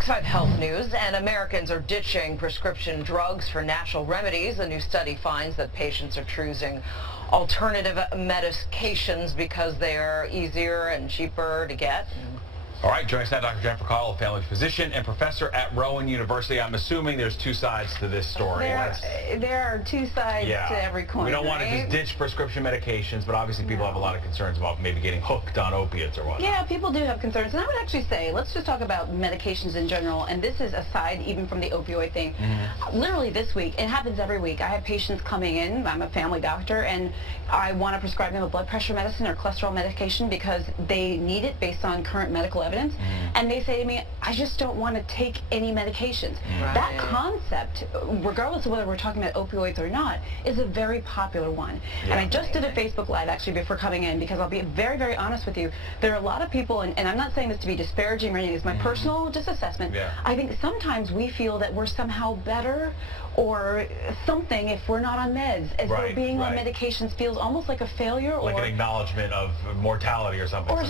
Fox 5 Health News, and Americans are ditching prescription drugs for natural remedies. A new study finds that patients are choosing alternative medications because they are easier and cheaper to get. All right, joining us now, Dr. Jennifer Caudle, family physician and professor at Rowan University. I'm assuming there's two sides to this story. There are two sides to every coin. We don't want to just ditch prescription medications, but obviously people have a lot of concerns about maybe getting hooked on opiates or whatnot. Yeah, people do have concerns. And I would actually say, let's just talk about medications in general. And this is aside even from the opioid thing. Literally this week, it happens every week, I have patients coming in. I'm a family doctor, and I want to prescribe them a blood pressure medicine or cholesterol medication because they need it based on current medical evidence. And they say to me, I just don't want to take any medications. That concept, regardless of whether we're talking about opioids or not, is a very popular one. And I just did a Facebook Live actually before coming in, because I'll be very, very honest with you. There are a lot of people, and I'm not saying this to be disparaging or anything, it's my personal just assessment. I think sometimes we feel that we're somehow better or something if we're not on meds, as though being on medications feels almost like a failure, like an acknowledgement of mortality or something. Or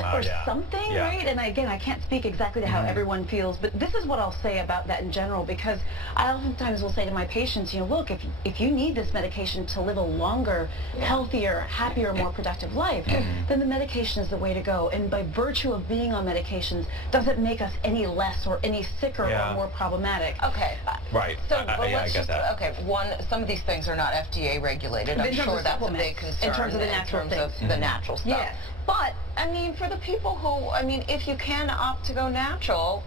something, right? And again, I can't speak exactly to how everyone feels, but this is what I'll say about that in general, because I oftentimes will say to my patients, you know, look, if you need this medication to live a longer, healthier, happier, more productive life, then the medication is the way to go. And by virtue of being on medications doesn't make us any less or any sicker or more problematic. Okay. So let's just, some of these things are not FDA regulated. I'm sure that's a big concern in terms of the natural things. The natural stuff. Yes. But, I mean, for the people who, I mean, if you can opt to go natural,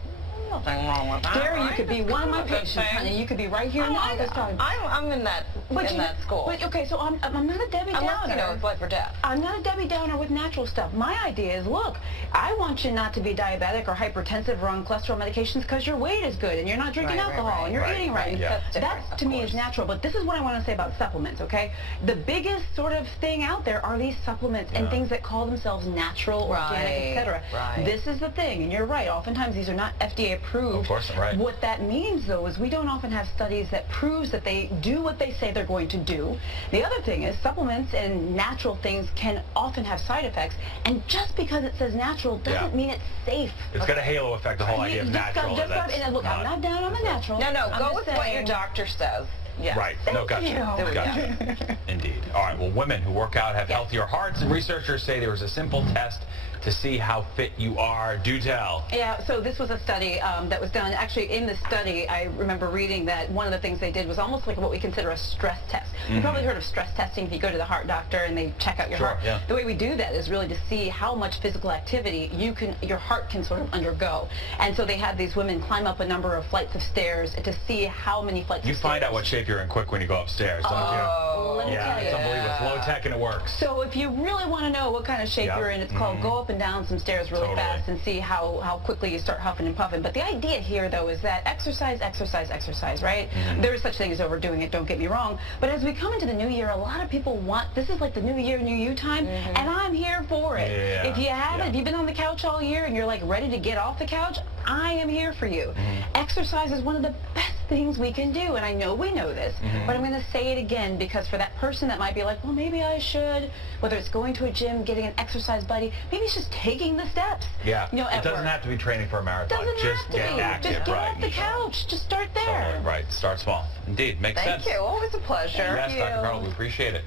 nothing wrong with that. Gary, you could be one of my patients, honey. You could be right here in the office talking. I'm in that school. But okay, so I'm not a Debbie Downer. You know, it's life or death. I'm not a Debbie Downer with natural stuff. My idea is, look, I want you not to be diabetic or hypertensive or on cholesterol medications because your weight is good and you're not drinking alcohol and you're eating right. That to me is natural. But this is what I want to say about supplements, okay? The biggest sort of thing out there are these supplements and things that call themselves natural, organic, etc. This is the thing, and you're right. Oftentimes these are not FDA approved. Of course, What that means, though, is we don't often have studies that proves that they do what they say they're going to do. The other thing is supplements and natural things can often have side effects, and just because it says natural doesn't mean it's safe. It's got a halo effect, the whole idea of natural. Look, I'm not down on the natural. No, go with what your doctor says. Right. No, gotcha. Indeed. All right. Well, women who work out have healthier hearts, and researchers say there was a simple test to see how fit you are. Do tell. Yeah, so this was a study that was done. Actually, in the study, I remember reading that one of the things they did was almost like what we consider a stress test. You've probably heard of stress testing if you go to the heart doctor and they check out your heart. The way we do that is really to see how much physical activity your heart can sort of undergo. And so they had these women climb up a number of flights of stairs to see how many flights of stairs. You find out what shape you're in quick when you go upstairs, don't you? Let me tell you. It's unbelievable. It's low tech and it works. So if you really want to know what kind of shape you're in, it's called go up and down some stairs really fast and see how quickly you start huffing and puffing. But the idea here, though, is that exercise, right? There is such thing as overdoing it, don't get me wrong. But as we come into the new year, a lot of people want, this is like the new year, new you time, and I'm here for it. If you haven't, if you've been on the couch all year and you're like ready to get off the couch, I am here for you. Exercise is one of the best things we can do, and I know we know this, but I'm going to say it again, because for that person that might be like, well, maybe I should, whether it's going to a gym, getting an exercise buddy, maybe it's just taking the steps. You know, it doesn't have to be training for a marathon. Just get active. Just get off the couch. Just start there. Right. Start small. Indeed. Makes sense. Thank you. Always a pleasure. Yes, Dr. Caudle, we appreciate it.